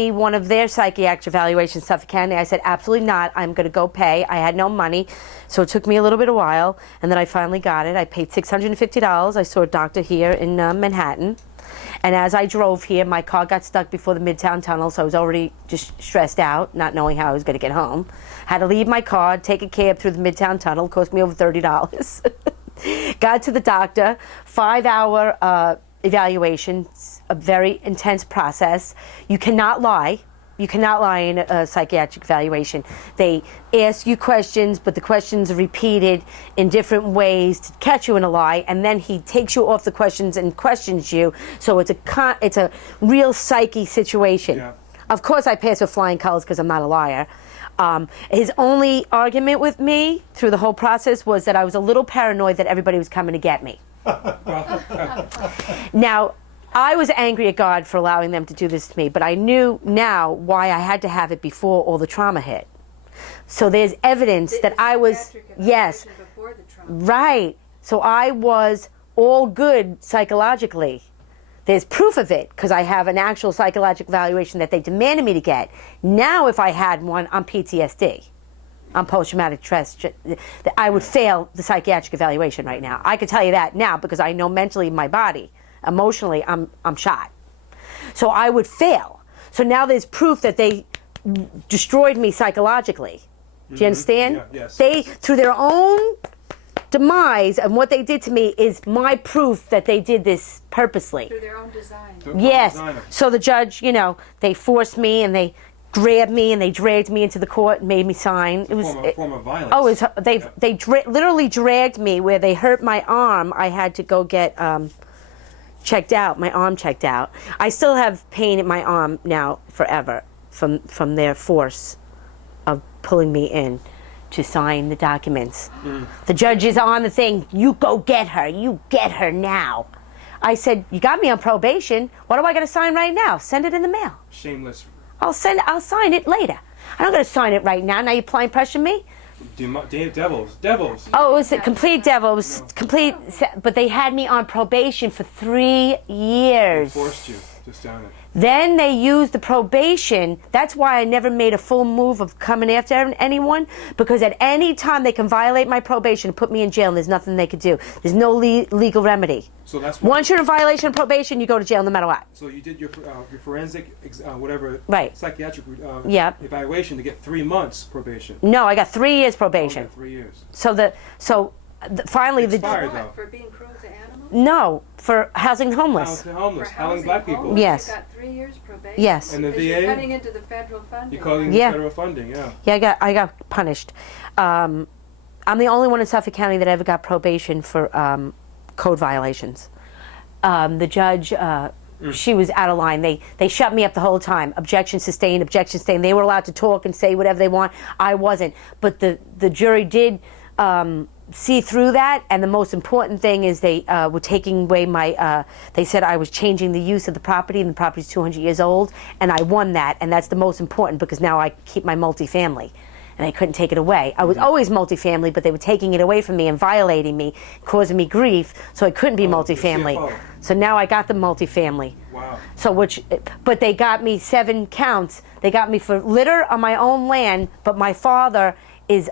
me one of their psychiatric evaluations, Suffolk County. I said, absolutely not. I'm going to go pay. I had no money, so it took me a little bit of while, and then I finally got it. I paid $650. I saw a doctor here in Manhattan, and as I drove here, my car got stuck before the Midtown Tunnel, so I was already just stressed out, not knowing how I was going to get home. Had to leave my car, take a cab through the Midtown Tunnel. It cost me over $30. Got to the doctor, 5-hour evaluation, a very intense process. You cannot lie. You cannot lie in a psychiatric evaluation. They ask you questions, but the questions are repeated in different ways to catch you in a lie, and then he takes you off the questions and questions you. So it's a real psyche situation. Yeah. Of course, I passed with flying colors because I'm not a liar. His only argument with me through the whole process was that I was a little paranoid that everybody was coming to get me. Now, I was angry at God for allowing them to do this to me, but I knew now why I had to have it before all the trauma hit. So there's evidence that I was, yes, before the trauma. Right. So I was all good psychologically. There's proof of it because I have an actual psychological evaluation that they demanded me to get. Now, if I had one, I'm PTSD. I'm post-traumatic stress. I would fail the psychiatric evaluation right now. I can tell you that now because I know mentally in my body, emotionally, I'm shot. So I would fail. So now there's proof that they destroyed me psychologically. Do you understand? Yeah, yes. They, through their own demise and what they did to me is my proof that they did this purposely. Through their own design. Yes. So the judge, you know, they forced me and they grabbed me and they dragged me into the court and made me sign. It was a form of violence. Oh, they literally dragged me where they hurt my arm. I had to go get checked out, my arm checked out. I still have pain in my arm now forever from their force of pulling me in to sign the documents. The judge is on the thing, you go get her, you get her now. I said, you got me on probation, what do I got to sign right now? Send it in the mail. Shameless. I'll sign it later. I'm not going to sign it right now. Now you're applying pressure me? Devils. Oh, it was a complete devil. It was complete, but they had me on probation for 3 years. They forced you to sign it. Then they used the probation. That's why I never made a full move of coming after anyone, because at any time they can violate my probation and put me in jail, and there's nothing they could do. There's no legal remedy. So that's once you're in violation of probation, you go to jail no matter what. So you did your forensic, right. psychiatric yep. evaluation to get 3 months probation. No, I got 3 years probation. Oh, yeah, 3 years. So finally it expired, though. For being cruel to animals? No, for housing the homeless. Housing black people. Yes. You got 3 years probation? Yes. And the VA? You're cutting into the federal funding. You're cutting into federal funding, yeah. Yeah, I got punished. I'm the only one in Suffolk County that ever got probation for code violations. The judge, she was out of line. They shut me up the whole time. Objection sustained, objection sustained. They were allowed to talk and say whatever they want. I wasn't. But the jury did see through that, and the most important thing is they were taking away my, they said I was changing the use of the property, and the property's 200 years old, and I won that, and that's the most important because now I keep my multifamily, and they couldn't take it away. I was always multifamily, but they were taking it away from me and violating me, causing me grief, so I couldn't be multifamily. So now I got the multifamily. Wow. So but they got me 7 counts. They got me for litter on my own land, but my father is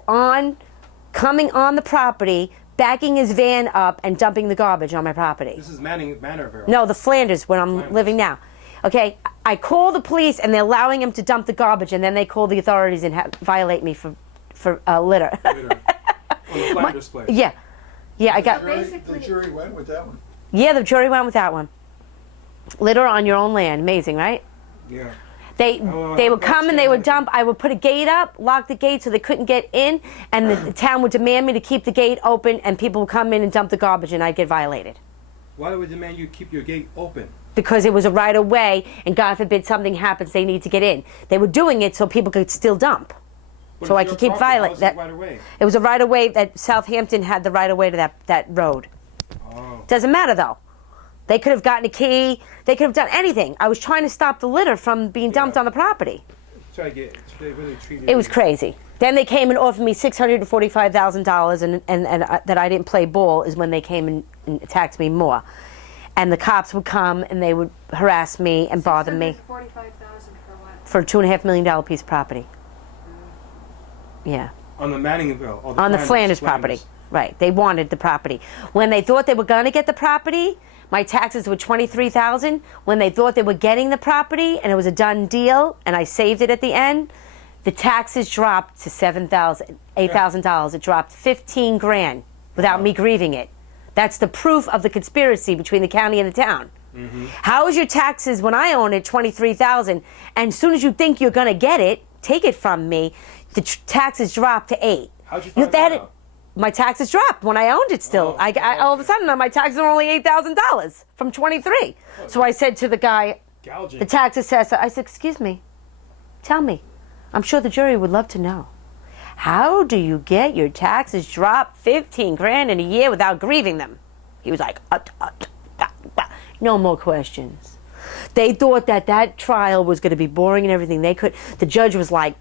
coming on the property, backing his van up and dumping the garbage on my property. This is Manorville. No, the Flanders, where I'm living now. Okay, I call the police and they're allowing him to dump the garbage, and then they call the authorities and violate me for litter. On the Flanders place. Yeah, I got. The jury went with that one. Yeah, the jury went with that one. Litter on your own land, amazing, right? Yeah. They would come and they would dump. I would put a gate up, lock the gate so they couldn't get in, and the town would demand me to keep the gate open, and people would come in and dump the garbage, and I'd get violated. Why would they demand you keep your gate open? Because it was a right of way, and God forbid something happens, they need to get in. They were doing it so people could still dump. So I could keep violating that. It was a right of way that Southampton had the right of way to that road. Oh. Doesn't matter though. They could have gotten a key. They could have done anything. I was trying to stop the litter from being dumped on the property. They really treated it was crazy. Then they came and offered me $645,000, and that I didn't play ball is when they came and attacked me more. And the cops would come and they would harass me and bother me. $645,000 for what? for a $2.5 million piece of property. Yeah. On the Manningville. Or On the Flanders property. Right. They wanted the property. When they thought they were going to get the property, my taxes were $23,000. When they thought they were getting the property and it was a done deal and I saved it at the end, the taxes dropped to $8,000. It dropped 15 grand without me grieving it. That's the proof of the conspiracy between the county and the town. Mm-hmm. How is your taxes when I own it $23,000 and as soon as you think you're going to get it, take it from me, the taxes dropped to $8,000. How'd you find that out? My taxes dropped when I owned it still. All of a sudden, my taxes are only $8,000 from $23,000. So I said to the guy, Gouging. the tax assessor, I said, excuse me, tell me. I'm sure the jury would love to know. How do you get your taxes dropped 15 grand in a year without grieving them? He was like, no more questions. They thought that trial was going to be boring and everything. The judge was like,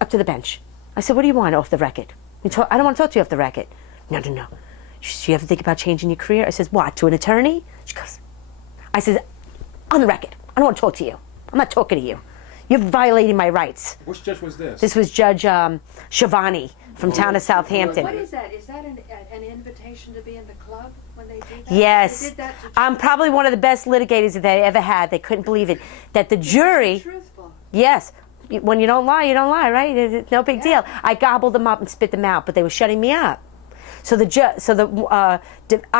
up to the bench. I said, what do you want off the record? I don't want to talk to you off the record. No. You ever think about changing your career? I says, what, to an attorney? She goes, I says, on the record. I don't want to talk to you. I'm not talking to you. You're violating my rights. Which judge was this? This was Judge Shivani from town of Southampton. What is that? Is that an invitation to be in the club when they did that? Yes. They did that to I'm probably one of the best litigators that they ever had. They couldn't believe it. That the jury... Truthful. Yes. When you don't lie, right? It's no big deal. I gobbled them up and spit them out, but they were shutting me up. So I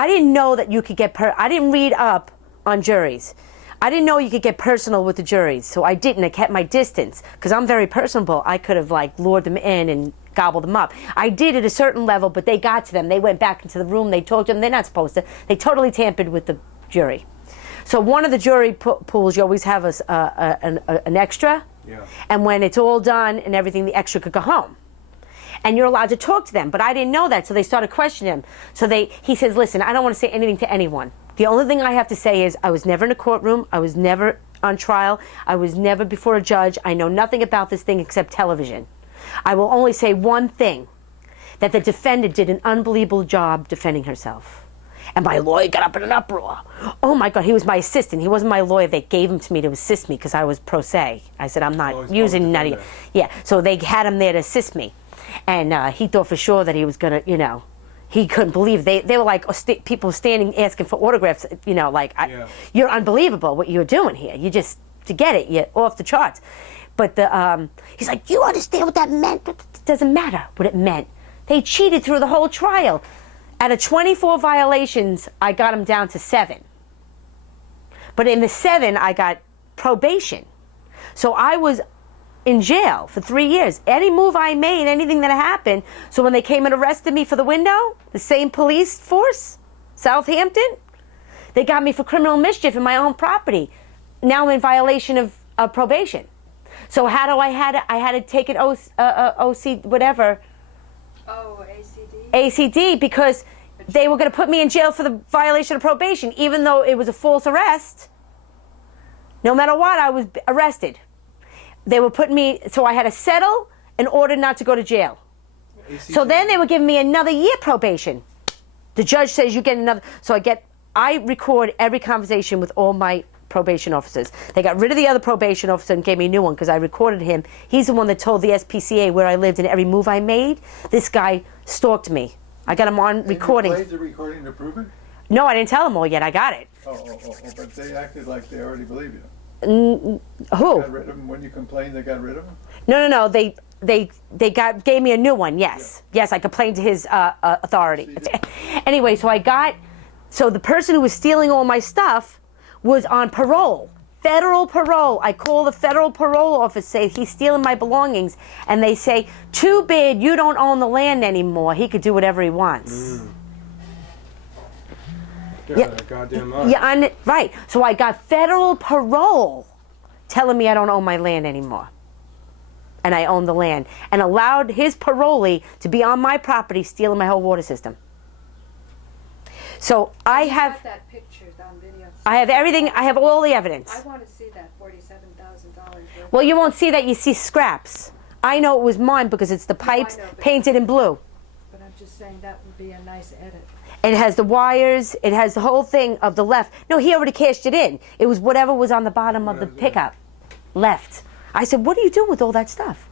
didn't know that you could get I didn't read up on juries. I didn't know you could get personal with the juries, so I didn't. I kept my distance because I'm very personable. I could have lured them in and gobbled them up. I did at a certain level, but they got to them. They went back into the room. They told them they're not supposed to. They totally tampered with the jury. So one of the jury pools, you always have an extra. Yeah. And when it's all done and everything, the extra could go home. And you're allowed to talk to them. But I didn't know that, so they started questioning him. So he says, listen, I don't want to say anything to anyone. The only thing I have to say is I was never in a courtroom. I was never on trial. I was never before a judge. I know nothing about this thing except television. I will only say one thing, that the defendant did an unbelievable job defending herself. And my lawyer got up in an uproar. Oh my God, he was my assistant. He wasn't my lawyer. They gave him to me to assist me because I was pro se. I said, I'm not using none of you. Yeah, so they had him there to assist me. And he thought for sure that he was going to, he couldn't believe. They were like people standing asking for autographs, you're unbelievable what you're doing here. You just, to get it, you're off the charts. But he's like, you understand what that meant? It doesn't matter what it meant. They cheated through the whole trial. Out of 24 violations, I got him down to 7. But in the 7, I got probation. So I was in jail for 3 years. Any move I made, anything that happened, so when they came and arrested me for the window, the same police force, Southampton, they got me for criminal mischief in my own property. Now I'm in violation of probation. So how do I had to take an OC, whatever. Oh, ACD? ACD, because they were going to put me in jail for the violation of probation, even though it was a false arrest. No matter what, I was arrested. They were putting me, so I had to settle in order not to go to jail. So then they were giving me another year probation. The judge says you get another, so I record every conversation with all my probation officers. They got rid of the other probation officer and gave me a new one because I recorded him. He's the one that told the SPCA where I lived and every move I made. This guy stalked me. I got him on recording. And you played the recording to prove it? No, I didn't tell them all yet. I got it. Oh, but they acted like they already believe you. Who? Got rid of them when you complained. They got rid of them. No. They gave me a new one. Yes, yeah. Yes. I complained to his authority. Anyway, so the person who was stealing all my stuff was on parole, federal parole. I call the federal parole office, say he's stealing my belongings, and they say, too bad you don't own the land anymore. He could do whatever he wants. Yeah, goddamn right. Yeah, right. So I got federal parole telling me I don't own my land anymore. And I own the land. And allowed his parolee to be on my property stealing my whole water system. So I have that picture on video. I have everything. I have all the evidence. I want to see that $47,000. Well, you won't see that. You see scraps. I know it was mine because it's the pipes painted in blue. But I'm just saying that would be a nice edit. It has the wires. It has the whole thing of the left. No, he already cashed it in. It was whatever was on the bottom of the pickup. Left. I said, what are you doing with all that stuff?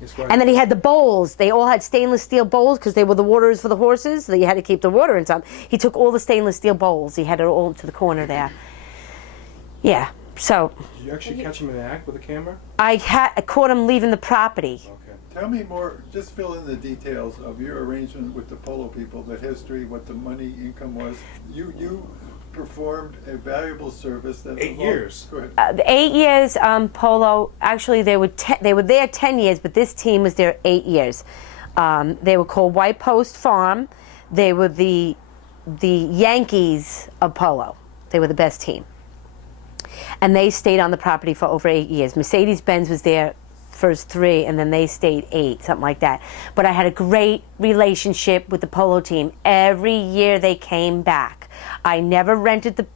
It's like- And then he had the bowls. They all had stainless steel bowls because they were the waters for the horses. So you had to keep the water in some. He took all the stainless steel bowls. He had it all to the corner there. Yeah. So Did you actually catch him in the act with a camera? I caught him leaving the property. Okay. Tell me more, just fill in the details of your arrangement with the polo people, the history, what the money income was. You performed a valuable service that 8 involved- years. Go ahead. The 8 years, Polo. Actually, they were there 10 years, but this team was there 8 years. They were called White Post Farm. They were the Yankees of polo. They were the best team, and they stayed on the property for over 8 years. Mercedes-Benz was there first 3, and then they stayed 8, something like that. But I had a great relationship with the polo team. Every year they came back. I never rented the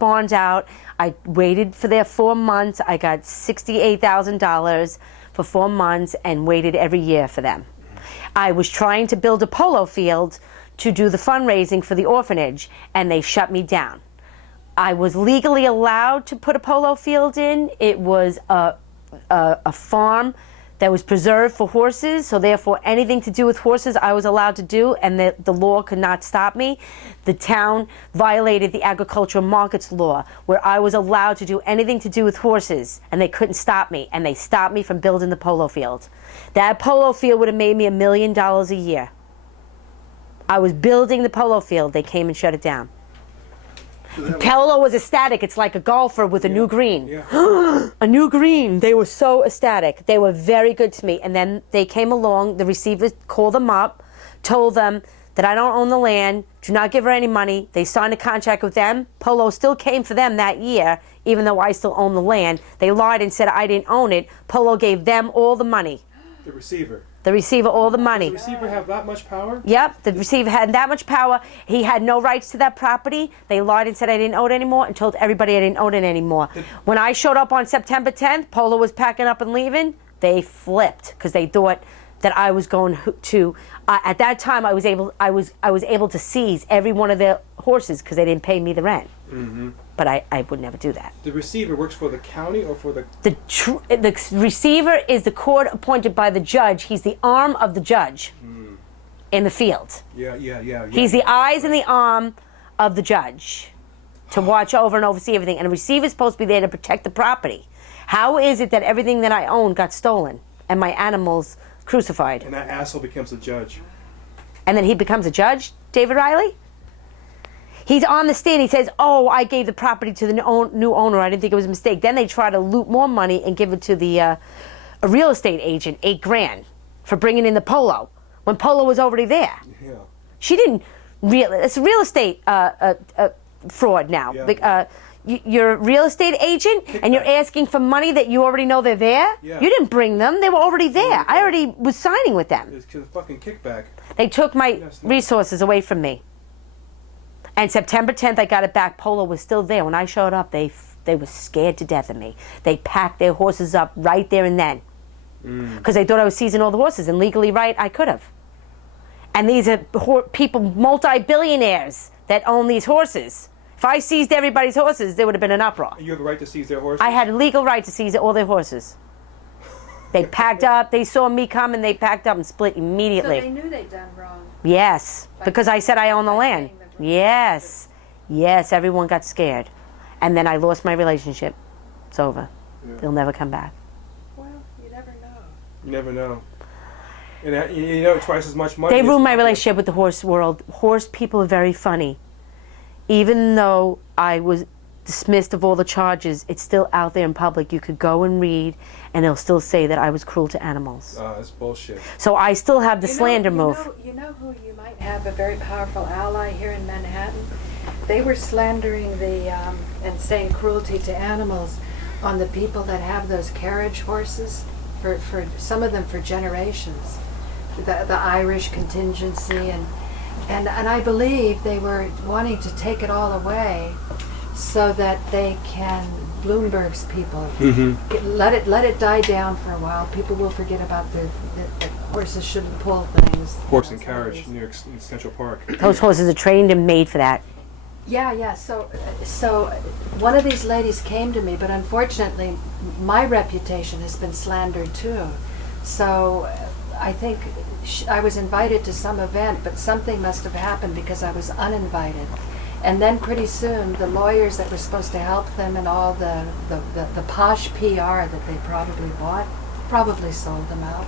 barns out. I waited for their 4 months. I got $68,000 for 4 months and waited every year for them. I was trying to build a polo field to do the fundraising for the orphanage, and they shut me down. I was legally allowed to put a polo field in. It was a farm that was preserved for horses, so therefore anything to do with horses I was allowed to do, and the law could not stop me. The town violated the agricultural markets law, where I was allowed to do anything to do with horses, and they couldn't stop me, and they stopped me from building the polo field. That polo field would have made me $1 million a year. I was building the polo field, they came and shut it down. Polo was ecstatic. It's like a golfer with a new green. Yeah. A new green. They were so ecstatic. They were very good to me. And then they came along. The receiver called them up, told them that I don't own the land. Do not give her any money. They signed a contract with them. Polo still came for them that year, even though I still own the land. They lied and said I didn't own it. Polo gave them all the money. The receiver. The receiver all the money. Does the receiver have that much power? Yep, the receiver had that much power. He had no rights to that property. They lied and said I didn't own it anymore and told everybody I didn't own it anymore. When I showed up on September 10th, Polo was packing up and leaving. They flipped because they thought that I was going to. At that time, I was able to seize every one of their horses because they didn't pay me the rent. Mm-hmm. But I would never do that. The receiver works for the county or for the... The receiver is the court appointed by the judge. He's the arm of the judge in the field. Yeah. He's the eyes and the arm of the judge to watch over and oversee everything. And a receiver is supposed to be there to protect the property. How is it that everything that I own got stolen and my animals crucified? And that asshole becomes a judge. And then he becomes a judge, David Riley? He's on the stand. He says, oh, I gave the property to the new owner. I didn't think it was a mistake. Then they try to loot more money and give it to a real estate agent, $8,000 for bringing in the polo when polo was already there. Yeah. She didn't it's real estate fraud now. Yeah. You're a real estate agent and you're asking for money that you already know they're there? Yeah. You didn't bring them. They were already there. I already was signing with them. It's a fucking kickback. They took my Yes, no. resources away from me. And September 10th, I got it back. Polo was still there. When I showed up, they were scared to death of me. They packed their horses up right there and then. Because they thought I was seizing all the horses. And legally right, I could have. And these are people, multi-billionaires, that own these horses. If I seized everybody's horses, there would have been an uproar. You have the right to seize their horses? I had a legal right to seize all their horses. They packed up. They saw me come, and they packed up and split So immediately. they knew they'd done wrong. Yes, because I said I own the land. Yes, everyone got scared. And then I lost my relationship. It's over. Yeah. They'll never come back. Well, you never know. You never know. And you know, twice as much money. They is- ruined my relationship with the horse world. Horse people are very funny. Even though I was dismissed of all the charges, it's still out there in public. You could go and read, and they'll still say that I was cruel to animals. That's bullshit. So I still have the slander move. You know who you might have a very powerful ally here in Manhattan? They were slandering and saying cruelty to animals on the people that have those carriage horses, for some of them for generations. The Irish contingency, and I believe they were wanting to take it all away so that they can, Bloomberg's people, let it die down for a while. People will forget about the horses shouldn't pull things. Horse and carriage in New York in Central Park. Those horses are trained and made for that. Yeah. So one of these ladies came to me, but unfortunately, my reputation has been slandered too. So I think I was invited to some event, but something must have happened because I was uninvited. And then pretty soon, the lawyers that were supposed to help them and all the posh PR that they probably bought probably sold them out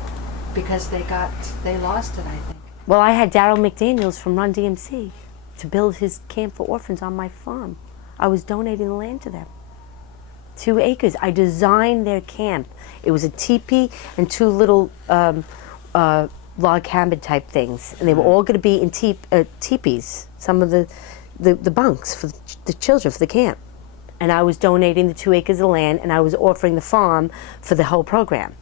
because they lost it, I think. Well, I had Daryl McDaniels from Run DMC to build his camp for orphans on my farm. I was donating the land to them. 2 acres. I designed their camp. It was a teepee and 2 little log cabin type things, and they were all going to be in teepees. Some of the bunks for the children for the camp. And I was donating the 2 acres of land, and I was offering the farm for the whole program.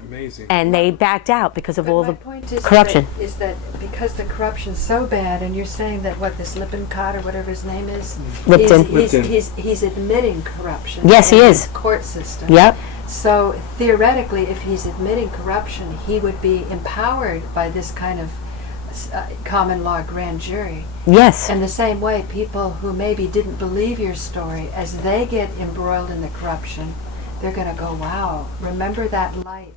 Amazing. And they backed out because of But all my the point is corruption. Is that because the corruption's so bad, and you're saying that this Lippincott or whatever his name is, Lipton. he's admitting corruption. Yes, he in is. his court system. Yep. So theoretically, if he's admitting corruption, he would be empowered by this kind of common law grand jury. Yes. In the same way, people who maybe didn't believe your story, as they get embroiled in the corruption, they're going to go, wow, remember that light.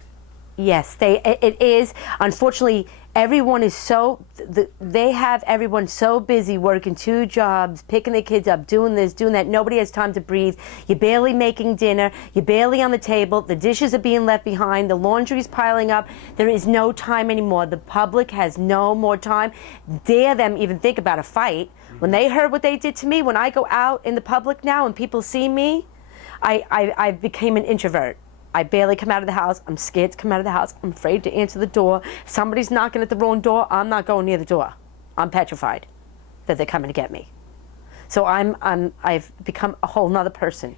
Yes, it is. Unfortunately, everyone is they have everyone so busy working 2 jobs, picking the kids up, doing this, doing that. Nobody has time to breathe. You're barely making dinner. You're barely on the table. The dishes are being left behind. The laundry's piling up. There is no time anymore. The public has no more time. Dare them even think about a fight. When they heard what they did to me, when I go out in the public now and people see me, I became an introvert. I barely come out of the house. I'm scared to come out of the house. I'm afraid to answer the door. If somebody's knocking at the wrong door, I'm not going near the door. I'm petrified that they're coming to get me. So I've become a whole nother person.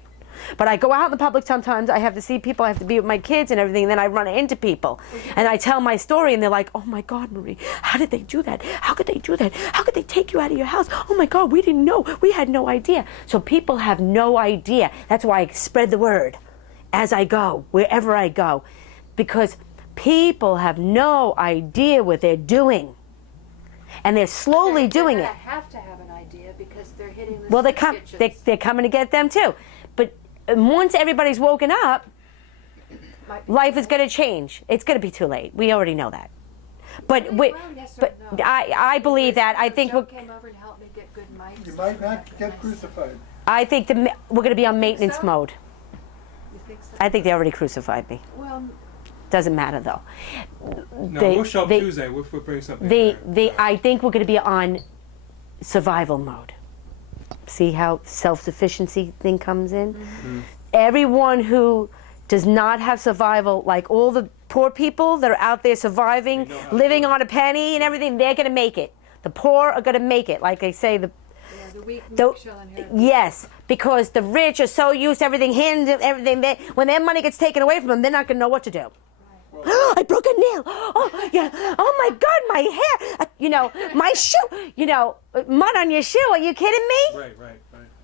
But I go out in the public sometimes. I have to see people. I have to be with my kids and everything. And then I run into people. And I tell my story and they're like, oh my God, Marie, how did they do that? How could they do that? How could they take you out of your house? Oh my God, we didn't know. We had no idea. So people have no idea. That's why I spread the word as I go, wherever I go, because people have no idea what they're doing, and they're slowly doing it. They have to have an idea because they're hitting the Well, they're coming to get them too. But once everybody's woken up, life is going to change. It's going to be too late. We already know that. But yes or no? I believe that. I think Joe came over and helped me get good mics. You might not get crucified. I think we're going to be on maintenance so? mode. You think so? I think they already crucified me. Well, Doesn't matter though. No, we'll show up Tuesday. We'll bring something. I think we're going to be on survival mode. See how self-sufficiency thing comes in? Mm-hmm. Everyone who does not have survival, like all the poor people that are out there surviving, living on a penny and everything, they're going to make it. The poor are going to make it. Like they say, the weak shall inherit. yes, because the rich are so used to everything, everything. When their money gets taken away from them, they're not going to know what to do. I broke a nail. Oh, yeah. Oh, my God, my hair. My shoe. Mud on your shoe. Are you kidding me? Right.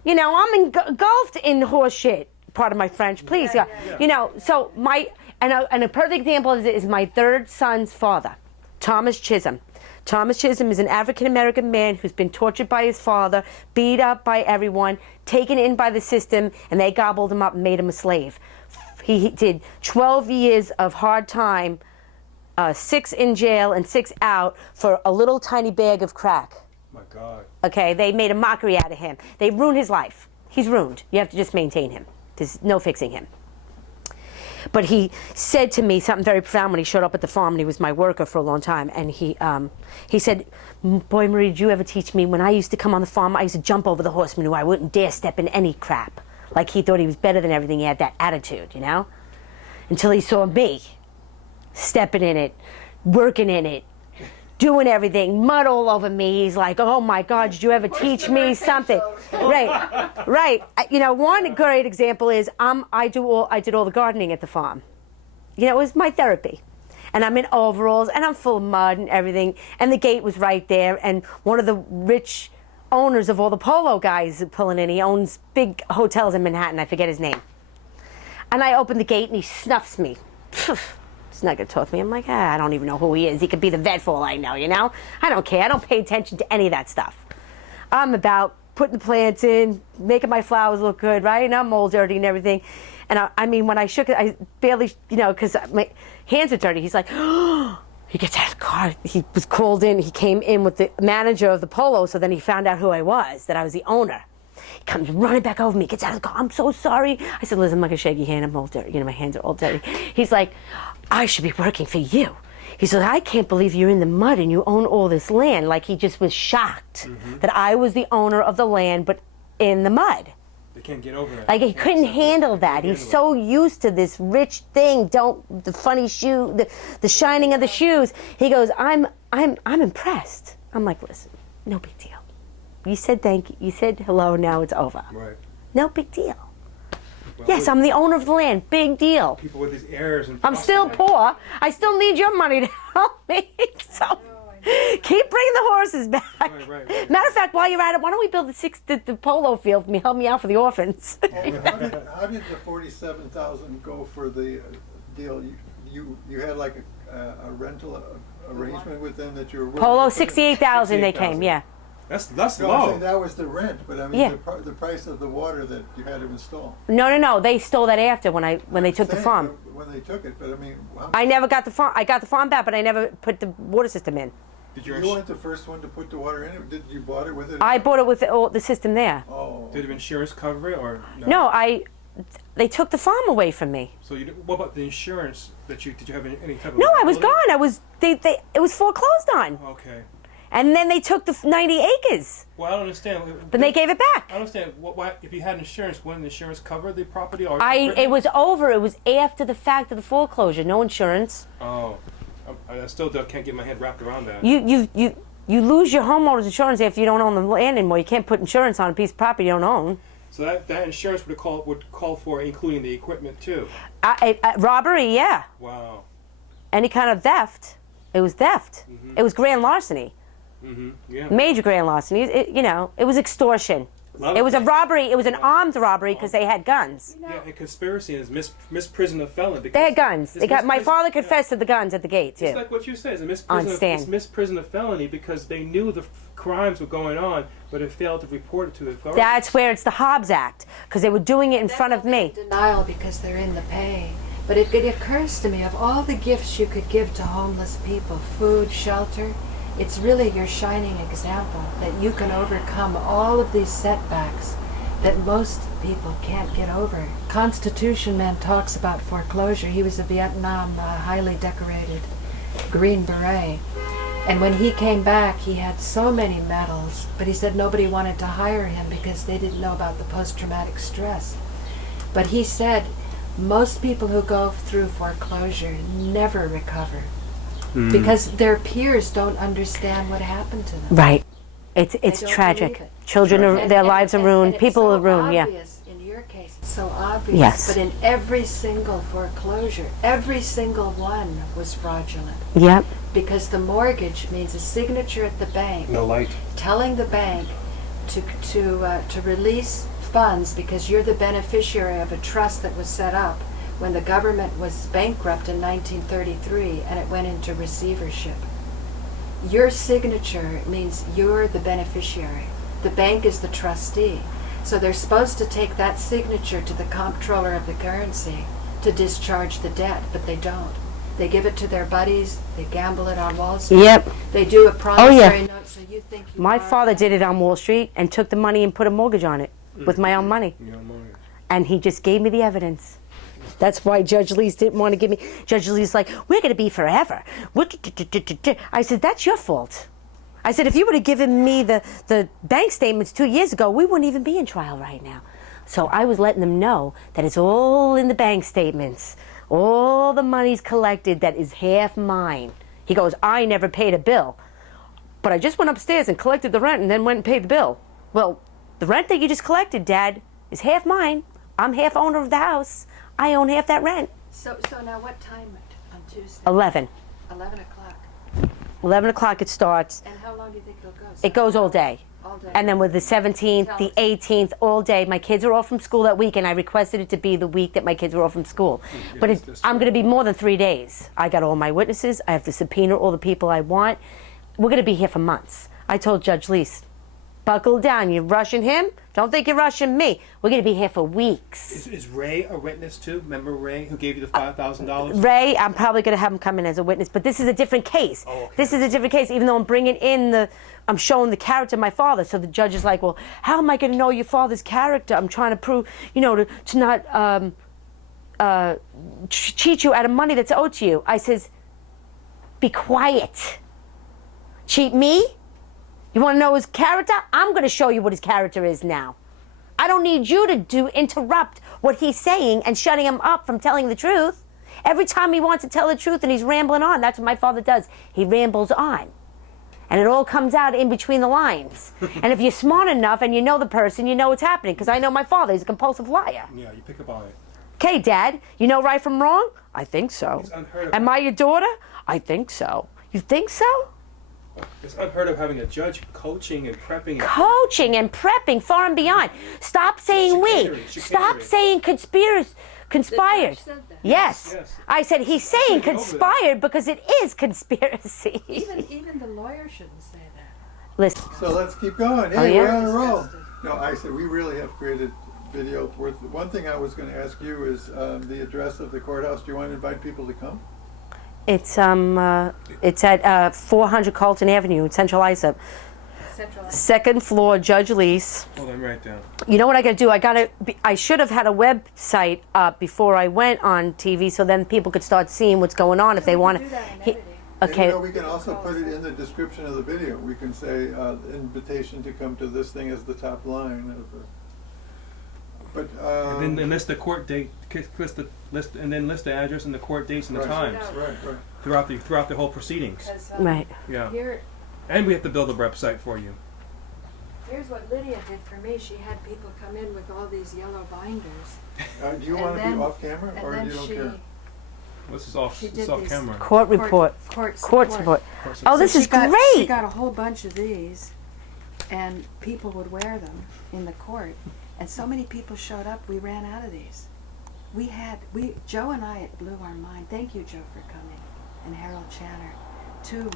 I'm engulfed in horse shit. Pardon my French, please. Yeah. So and a perfect example is my 3rd son's father, Thomas Chisholm. Thomas Chisholm is an African-American man who's been tortured by his father, beat up by everyone, taken in by the system, and they gobbled him up and made him a slave. He did 12 years of hard time, 6 in jail and 6 out for a little tiny bag of crack. My God. Okay, they made a mockery out of him. They ruined his life. He's ruined. You have to just maintain him. There's no fixing him. But he said to me something very profound when he showed up at the farm, and he was my worker for a long time. And he said, boy, Marie, did you ever teach me, when I used to come on the farm, I used to jump over the horse manure. I wouldn't dare step in any crap. Like he thought he was better than everything. He had that attitude, until he saw me stepping in it, working in it, doing everything, mud all over me. He's like, oh my God, did you ever teach me something? Right. One great example is I did all the gardening at the farm. It was my therapy. And I'm in overalls and I'm full of mud and everything. And the gate was right there. And one of the rich owners of all the polo guys pulling in, he owns big hotels in Manhattan. I forget his name. And I open the gate and he snuffs me. He's not going to talk to me. I'm like, I don't even know who he is. He could be the vet for all I know, I don't care. I don't pay attention to any of that stuff. I'm about putting the plants in, making my flowers look good, right? And I'm all dirty and everything. And I mean, when I shook it, I barely, because my hands are dirty. He's like, oh, he gets out of the car. He was called in. He came in with the manager of the Polo, so then he found out who I was, that I was the owner. He comes running back over me, gets out of the car. I'm so sorry. I said, listen, I'm not going to shake your hand. I'm all dirty. My hands are all dirty. He's like, I should be working for you. He said, I can't believe you're in the mud and you own all this land. Like, he just was shocked that I was the owner of the land, but in the mud. They can't get over that. Like, he couldn't handle that. He's so used to this rich thing. The funny shoe, the shining of the shoes. He goes, I'm impressed. I'm like, listen, no big deal. You said thank you. You said hello. Now it's over. Right. No big deal. Well, Yes, I'm the owner of the land. Big deal. People with these airs and. I'm still poor. I still need your money to help me. So keep bringing the horses back. Right. Matter of fact, while you're at it, why don't we build the polo field for me? Help me out for the orphans. How did the 47,000 go for the deal? You had like a rental arrangement with them that you were willing Polo, to put in? 68,000 they came, yeah. That's No, I'm low. saying that was the rent, but I mean Yeah. the price of the water that you had to install. No, they stole that after when they took the Saying farm. that when they took it, but I mean, I never got the farm. I got the farm back, but I never put the water system in. Did you weren't the first one to put the water in it. Did you bought it with it? I bought it with the system there. Oh. Did the insurance cover it or no? No, they took the farm away from me. So what about the insurance that did you have any type of? No, I was liability? gone. It was foreclosed on. Okay. And then they took the 90 acres. Well, I don't understand. But they gave it back. I don't understand. Why, if you had insurance, wouldn't insurance cover the property or? It was over. It was after the fact of the foreclosure. No insurance. Oh, I still can't get my head wrapped around that. You lose your homeowner's insurance after you don't own the land anymore. You can't put insurance on a piece of property you don't own. So that insurance would call for including the equipment too. Robbery, yeah. Wow. Any kind of theft. It was theft. It was grand larceny. Yeah. Major grand larceny. It was extortion. It was a robbery. It was an armed robbery because they had guns. Yeah, and conspiracy is misprision of felon. They had guns. My father confessed to the guns at the gate too. It's like what you say. It's On stand. misprision of felony because they knew the crimes were going on, but it failed to report it to the authorities. That's where it's the Hobbs Act because they were doing it in front of me. Denial because they're in the pay. But it occurs to me, of all the gifts you could give to homeless people, food, shelter, it's really your shining example that you can overcome all of these setbacks that most people can't get over. Constitution Man talks about foreclosure. He was a Vietnam highly decorated Green Beret. And when he came back, he had so many medals, but he said nobody wanted to hire him because they didn't know about the post-traumatic stress. But he said most people who go through foreclosure never recover because their peers don't understand what happened to them. Right. It's They don't tragic. believe it. Children, their lives are ruined. People are ruined, yeah. In your case, it's so obvious. Yes. But in every single foreclosure, every single one was fraudulent. Yep. Because the mortgage means a signature at the bank No light. telling the bank to release funds because you're the beneficiary of a trust that was set up when the government was bankrupt in 1933 and it went into receivership. Your signature means you're the beneficiary. The bank is the trustee. So they're supposed to take that signature to the comptroller of the currency to discharge the debt, but they don't. They give it to their buddies, they gamble it on Wall Street. Yep. They do a promissory note so you think you My are father them. did it on Wall Street and took the money and put a mortgage on it with my own money. You know, mortgage. And he just gave me the evidence. That's why Judge Lee's didn't want to give me. Judge Lee's like, we're going to be forever. I said, that's your fault. I said, if you would have given me the bank statements 2 years ago, we wouldn't even be in trial right now. So I was letting them know that it's all in the bank statements. All the money's collected that is half mine. He goes, I never paid a bill. But I just went upstairs and collected the rent and then went and paid the bill. Well, the rent that you just collected, Dad, is half mine. I'm half owner of the house. I own half that rent. So now what time on Tuesday? 11. 11 o'clock. 11 o'clock it starts. And how long do you think it'll go? It goes all day. All day. And then with the 17th, the 18th, all day. My kids are off from school that week, and I requested it to be the week that my kids were off from school. But I'm going to be more than 3 days. I got all my witnesses. I have to subpoena all the people I want. We're going to be here for months. I told Judge Leese, buckle down. You're rushing him? Don't think you're rushing me. We're going to be here for weeks. Is Ray a witness too? Remember Ray who gave you the $5,000? Ray, I'm probably going to have him come in as a witness, but this is a different case. Oh, okay. This is a different case, even though I'm bringing in I'm showing the character of my father. So the judge is like, well, how am I going to know your father's character? I'm trying to prove, to not cheat you out of money that's owed to you. I says, be quiet. Cheat me? You want to know his character? I'm going to show you what his character is now. I don't need you to interrupt what he's saying and shutting him up from telling the truth. Every time he wants to tell the truth and he's rambling on, that's what my father does. He rambles on. And it all comes out in between the lines. And if you're smart enough and you know the person, you know what's happening. Because I know my father, he's a compulsive liar. Yeah, you pick up on it. Okay, Dad, you know right from wrong? I think so. It's unheard of. Am I your daughter? I think so. You think so? It's unheard of having a judge coaching and prepping. Coaching and prepping far and beyond. Stop saying Chicanery. Stop saying conspired. said that. Yes. Yes. I said he's saying Over there. conspired because it is conspiracy. Even the lawyer shouldn't say that. Listen. So let's keep going. Oh, Hey, yeah? we're on a roll. Disgusting. No, I said we really have created video worth. One thing I was going to ask you is the address of the courthouse. Do you want to invite people to come? It's at 400 Carlton Avenue in Central Islip. Central. Second floor, Judge Lease. Hold on, right down. You know what I got to do? I should have had a website up before I went on TV, so then people could start seeing what's going on if they want Do to. that in editing. Okay. And, we can also put it in the description of the video. We can say invitation to come to this thing as the top line. But And then list the court date, and then list the address and the court dates and the right, times right. throughout the whole proceedings. 'Cause, Right. Yeah. Here, And we have to build a website for you. here's what Lydia did for me. She had people come in with all these yellow binders. Do you And want to then- be off camera, And or then you don't she care? This is off, She it's did off these- camera. Court report. Court Court support. Course Oh, it's- this So is She great. got a whole bunch of these, and people would wear them in the court. And so many people showed up, we ran out of these. Joe and I, it blew our mind. Thank you, Joe, for coming. And Harold Channer. Two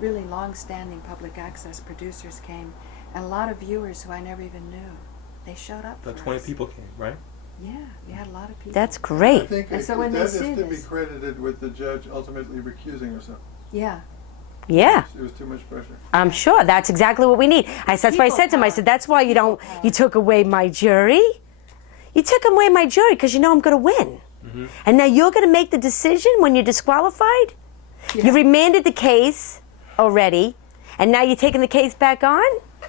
really long-standing public access producers came, and a lot of viewers who I never even knew. They showed up The for 20 us. people came, right? Yeah, we had a lot of people. That's I great. think And so when that they is see to be this- credited with the judge ultimately recusing herself. Yeah. Yeah. It was too much pressure. I'm sure that's exactly what we need. That's why I said to him, I said, that's why you took away my jury. You took away my jury because you know I'm going to win. Mm-hmm. And now you're going to make the decision when you're disqualified? You remanded the case already, and now you're taking the case back on?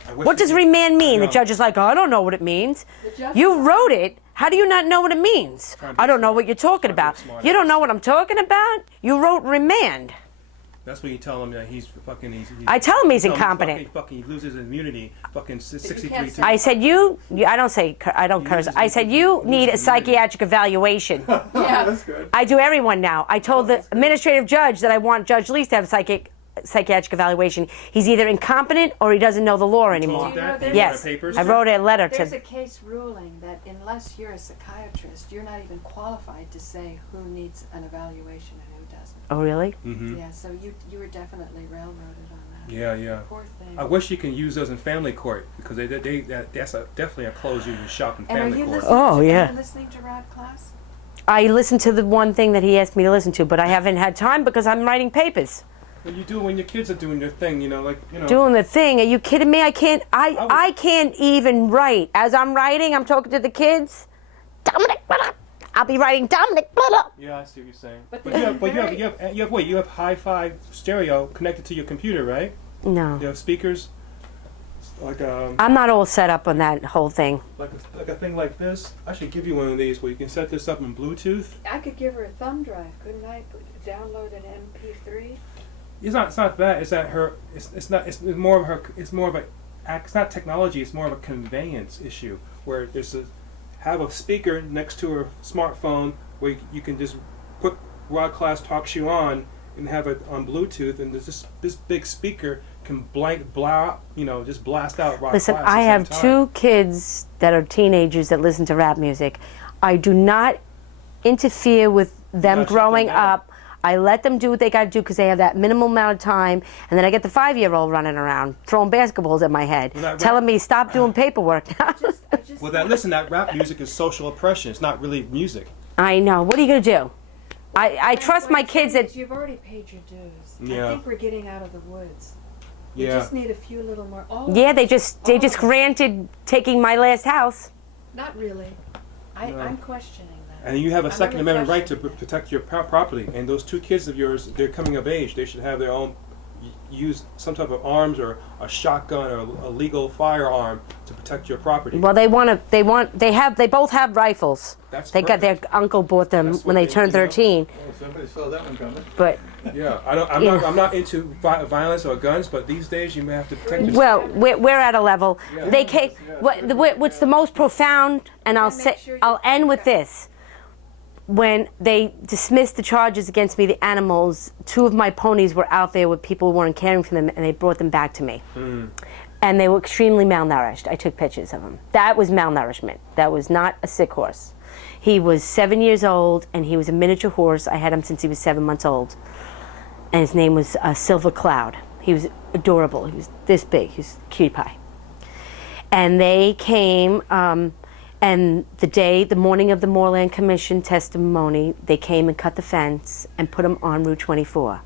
I wish What does you- remand mean? The No. judge is like, I don't know what it means. The judge- You wrote it. How do you not know what it means? Trying to be I don't know smart. what you're talking Trying to be about. smart. You don't know what I'm talking about? You wrote remand. That's when you tell him that he's fucking. I tell him he's you tell incompetent. He loses his immunity. Fucking 63 can't say- I said, I don't curse. I said, you need a psychiatric evaluation. Yeah. That's good. I do everyone now. I told the administrative judge that I want Judge Lease to have a psychiatric evaluation. He's either incompetent or he doesn't know the law anymore. you know that? there's- You Yes, wrote papers? I wrote a letter There's to. a case ruling that unless you're a psychiatrist, you're not even qualified to say who needs an evaluation and who doesn't. Oh, really? Mm-hmm. Yeah, so you were definitely railroaded on that. Yeah. Poor thing. I wish you can use those in family court because that's definitely a closed union shop in And are family you court. listening? Oh, to, yeah. Are you listening to Rod Class? I listened to the one thing that he asked me to listen to, but I haven't had time because I'm writing papers. When you do, when your kids are doing their thing, Doing the thing. Are you kidding me? I can't. I can't even write. As I'm writing, I'm talking to the kids. Dominic, blah, blah. I'll be writing Dominic, blah, blah. Yeah, I see what you're saying. But But they're you have hi-fi stereo connected to your computer, right? No. You have speakers, like I'm not all set up on that whole thing. like a thing like this. I should give you one of these where you can set this up in Bluetooth. I could give her a thumb drive, couldn't I? Download an MP3. It's not that. It's that her. It's more of her. It's more of a. It's not technology. It's more of a conveyance issue where have a speaker next to her smartphone where you can just put Rod Class Talks You on and have it on Bluetooth, and this big speaker can just blast out Rod Listen, Class at I the same have time. 2 kids that are teenagers that listen to rap music. I do not interfere with them gotta shut growing them down. up. I let them do what they got to do because they have that minimal amount of time, and then I get the 5-year-old running around throwing basketballs at my head, telling me stop doing paperwork. Well, that rap music is social oppression. It's not really music. I know. What are you going to do? I trust my kids that... You've already paid your dues. Yeah. I think we're getting out of the woods. Yeah. We just need a few little more... Yeah, they just granted taking my last house. Not really. I'm questioning that. And you have a I'm Second really Amendment right to questioning that. protect your property. And those 2 kids of yours, they're coming of age. They should have their own, use some type of arms or a shotgun or a legal firearm to protect your property. Well, they both have rifles. That's They got their perfect. uncle bought them That's when what they they- turned you know. 13. Well, somebody saw that one coming. But Yeah, I'm not into violence or guns, but these days you may have to protect yourself. well, we're at a level. Yeah. They came. What's the most profound? And I'll end with this. When they dismissed the charges against me, the animals, 2 of my ponies were out there with people who weren't caring for them, and they brought them back to me. And they were extremely malnourished. I took pictures of them. That was malnourishment. That was not a sick horse. He was 7 years old, and he was a miniature horse. I had him since he was 7 months old. And his name was Silver Cloud. He was adorable. He was this big. He was a cutie pie. And they came, and the morning of the Moorland Commission testimony, they came and cut the fence and put him on Route 24.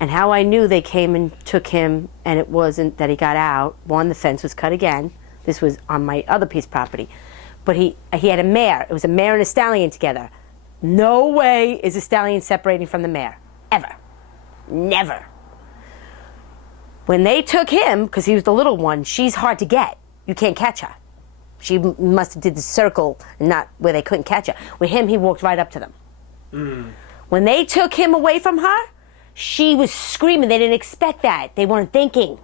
And how I knew they came and took him, and it wasn't that he got out. One, the fence was cut again. This was on my other piece of property. But he had a mare. It was a mare and a stallion together. No way is a stallion separating from the mare. Ever. Never. When they took him, because he was the little one, she's hard to get. You can't catch her. She must have did the circle, not where they couldn't catch her. With him, he walked right up to them. When they took him away from her, she was screaming. They didn't expect that. They weren't thinking.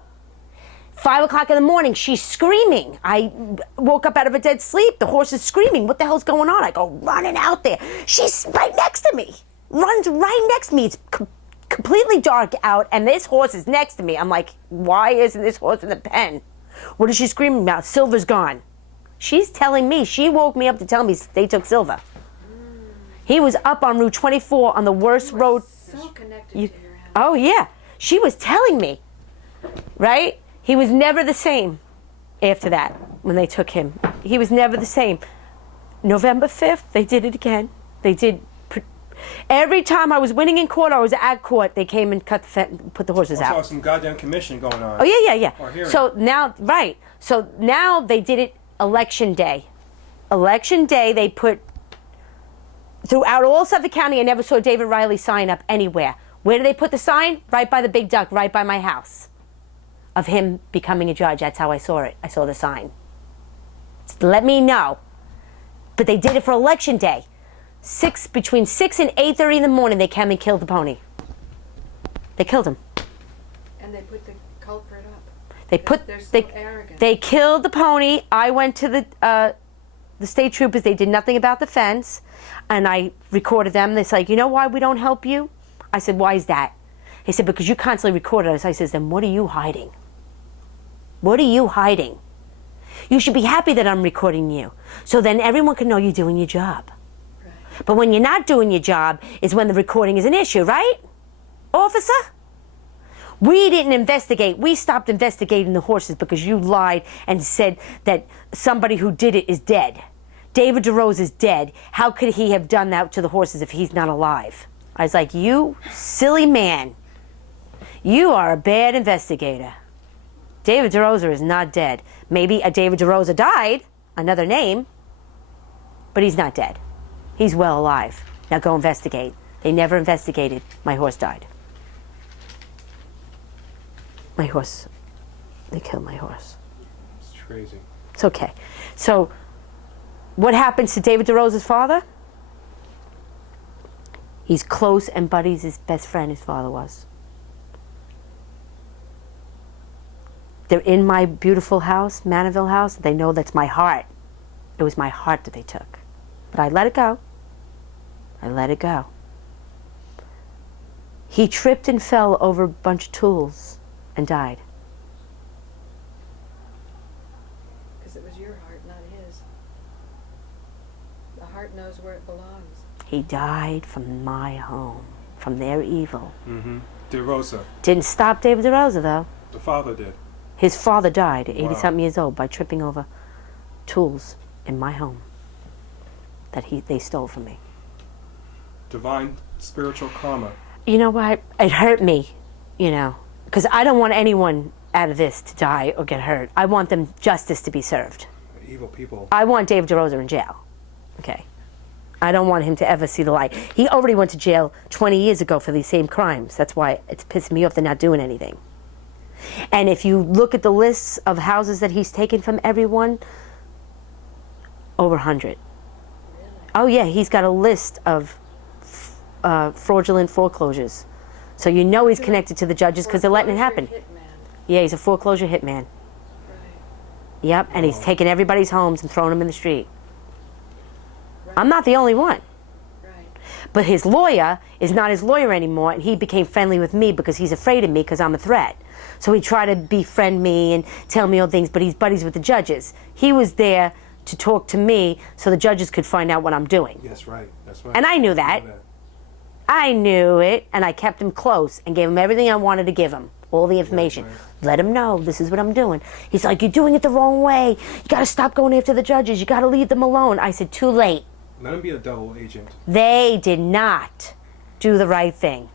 5 o'clock in the morning, she's screaming. I woke up out of a dead sleep. The horse is screaming. What the hell's going on? I go running out there. She's right next to me. Runs right next to me. It's completely dark out, and this horse is next to me. I'm like, why isn't this horse in the pen? What is she screaming about? Silver's gone. She's telling me. She woke me up to tell me they took Silver. He was up on Route 24 on the worst road. So connected to your animal. Oh, yeah. She was telling me, right? He was never the same after that when they took him. He was never the same. November 5th, they did it again. They did. Every time I was winning in court, I was at court, they came and put the horses I saw out. some goddamn commission going on. Oh, yeah. Or hearing. So now, right. So now they did it election day. Election day, they put, throughout all Suffolk County, I never saw David Riley's sign up anywhere. Where did they put the sign? Right by the Big Duck, right by my house. Of him becoming a judge. That's how I saw it. I saw the sign. Let me know. But they did it for election day. Between 6 and 8:30 in the morning, they came and killed the pony. They killed him. And they put the culprit up. They're so arrogant. They killed the pony. I went to the state troopers. They did nothing about the fence, and I recorded them. They said, "You know why we don't help you?" I said, "Why is that?" He said, "Because you constantly recorded us." I says, "Then what are you hiding? What are you hiding? You should be happy that I'm recording you, so then everyone can know you're doing your job." Right. But when you're not doing your job is when the recording is an issue, right, officer? We didn't investigate. We stopped investigating the horses because you lied and said that somebody who did it is dead. David DeRose is dead. How could he have done that to the horses if he's not alive? I was like, you silly man. You are a bad investigator. David DeRosa is not dead. Maybe a David DeRosa died, another name, but he's not dead. He's well alive. Now go investigate. They never investigated. My horse died. My horse. They killed my horse. It's crazy. It's okay. So, what happens to David DeRosa's father? He's close and buddies his best friend, his father was. They're in my beautiful house, Manaville house. They know that's my heart. It was my heart that they took. But I let it go. I let it go. He tripped and fell over a bunch of tools and died. Because it was your heart, not his. The heart knows where it belongs. He died from my home, from their evil. Mm-hmm. DeRosa. Didn't stop David DeRosa, though. The father did. His father died at Wow. 80-something years old by tripping over tools in my home that they stole from me. Divine spiritual karma. You know what? It hurt me, because I don't want anyone out of this to die or get hurt. I want them justice to be served. Evil people. I want David DeRosa in jail. Okay. I don't want him to ever see the light. He already went to jail 20 years ago for these same crimes. That's why it's pissing me off they're not doing anything. And if you look at the lists of houses that he's taken from everyone, over 100. Really? Oh yeah, he's got a list of fraudulent foreclosures. So you know he's connected to the judges because they're letting it happen. Hitman. Yeah, he's a foreclosure hitman. Right. Yep, and he's Oh. taking everybody's homes and throwing them in the street. Right. I'm not the only one. Right. But his lawyer is not his lawyer anymore, and he became friendly with me because he's afraid of me because I'm a threat. So he tried to befriend me and tell me all things, but he's buddies with the judges. He was there to talk to me so the judges could find out what I'm doing. Yes, right. That's right. And I knew that. I knew it, and I kept him close and gave him everything I wanted to give him, all the information. right. Let him know this is what I'm doing. He's like, you're doing it the wrong way. You got to stop going after the judges. You got to leave them alone. I said, too late. Let him be a double agent. They did not do the right thing.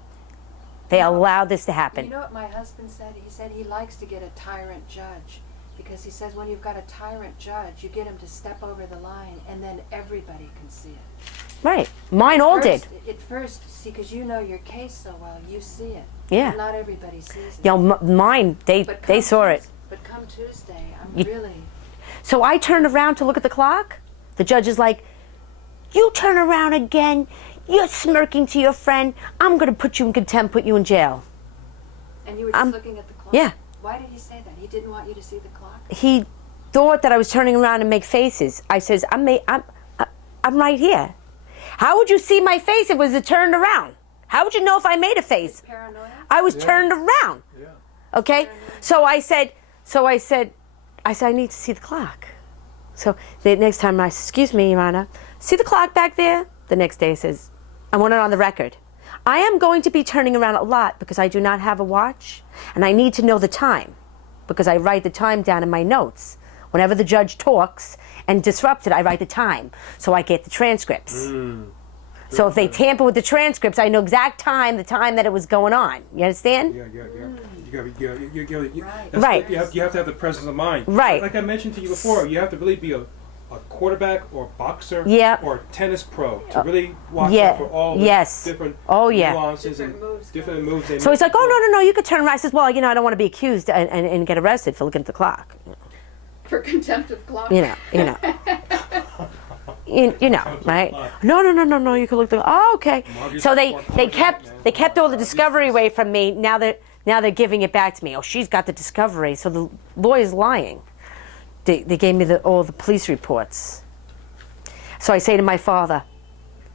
They allowed this to happen. You know what my husband said? He said he likes to get a tyrant judge because he says when you've got a tyrant judge, you get him to step over the line and then everybody can see it. Right. Mine all did. At first, see, because you know your case so well, you see it. Yeah. But not everybody sees it. You know, mine, they But saw it. But come Tuesday, I'm You- really... So I turned around to look at the clock. The judge is like, you turn around again. You're smirking to your friend. I'm going to put you in contempt, put you in jail. And you were just looking at the clock? Yeah. Why did he say that? He didn't want you to see the clock? He thought that I was turning around and make faces. I says, I'm right here. How would you see my face if it was turned around? How would you know if I made a face? Paranoia? I was turned around. Yeah. Okay? So I said, I need to see the clock. So the next time I said, excuse me, Your Honor, see the clock back there? The next day he says, I want it on the record. I am going to be turning around a lot because I do not have a watch and I need to know the time because I write the time down in my notes. Whenever the judge talks and disrupts it, I write the time so I get the transcripts. So if they tamper with the transcripts, I know exact time, the time that it was going on. You understand? Yeah. Right. You have to have the presence of mind. Right. Like I mentioned to you before, you have to really be a quarterback or boxer Yeah. or tennis pro to really watch yeah. out for all the Yes. different Oh, yeah. nuances Different and moves. different moves. They So he's make. like, oh, no, you could turn around. I says, well, I don't want to be accused and get arrested for looking at the clock. For contempt of clock? You know. You know, right? No, you can look the, oh, okay. So they kept all the discovery away from me. Now they're giving it back to me. Oh, she's got the discovery. So the lawyer's lying. They gave me all the police reports. So I say to my father,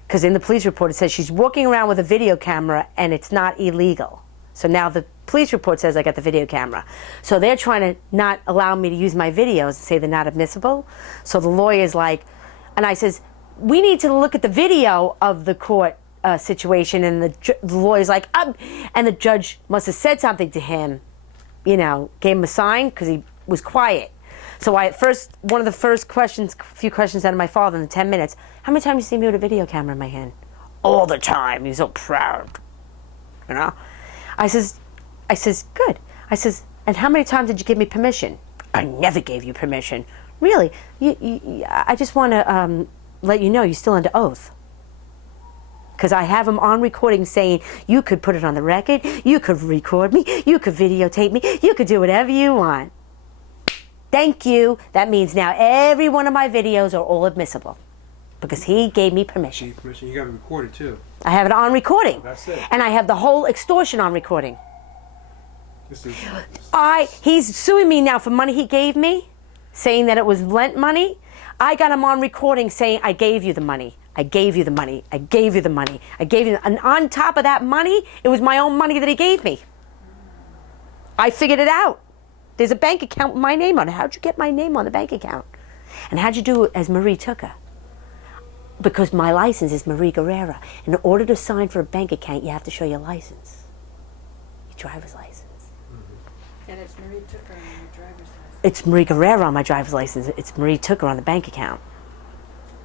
because in the police report it says she's walking around with a video camera and it's not illegal. So now the police report says I got the video camera. So they're trying to not allow me to use my videos and say they're not admissible. So the lawyer's like, and I says, we need to look at the video of the court situation. And the lawyer's like, and the judge must have said something to him, gave him a sign because he was quiet. So one of the first questions, few questions out of my father in the 10 minutes, how many times you see me with a video camera in my hand? All the time. He's so proud. I says, good. I says, and how many times did you give me permission? I never gave you permission. Really? I just want to let you know you're still under oath. Because I have him on recording saying, you could put it on the record, you could record me, you could videotape me, you could do whatever you want. Thank you. That means now every one of my videos are all admissible. Because he gave me permission. You got it recorded too. I have it on recording. That's it. And I have the whole extortion on recording. This is He's suing me now for money he gave me, saying that it was lent money. I got him on recording saying, I gave you the money. I gave you the money. I gave you the money. I gave you and on top of that money, it was my own money that he gave me. I figured it out. There's a bank account with my name on it. How'd you get my name on the bank account? And how'd you do it as Marie Tucker? because my license is Marie Guerrera. In order to sign for a bank account, you have to show your license, your driver's license. And it's Marie Tooker on your driver's license. It's Marie Guerrera on my driver's license. It's Marie Tooker on the bank account.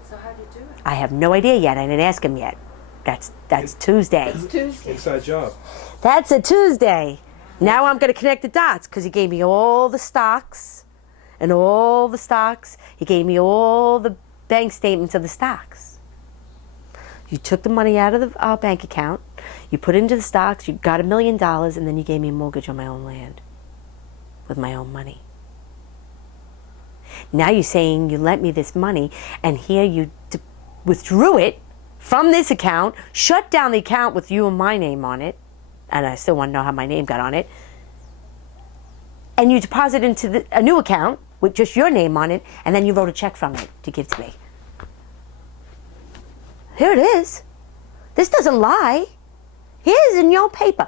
So how do you do it? I have no idea yet. I didn't ask him yet. That's Tuesday. It's Tuesday. Inside job. That's a Tuesday. Now I'm going to connect the dots because he gave me all the stocks and all the stocks. He gave me all the bank statements of the stocks. You took the money out of our bank account, you put it into the stocks, you got $1 million, and then you gave me a mortgage on my own land with my own money. Now you're saying you lent me this money, and here you withdrew it from this account, shut down the account with you and my name on it, and I still want to know how my name got on it, and you deposit into a new account with just your name on it, and then you wrote a check from it to give to me. Here it is. This doesn't lie. Here's in your paper.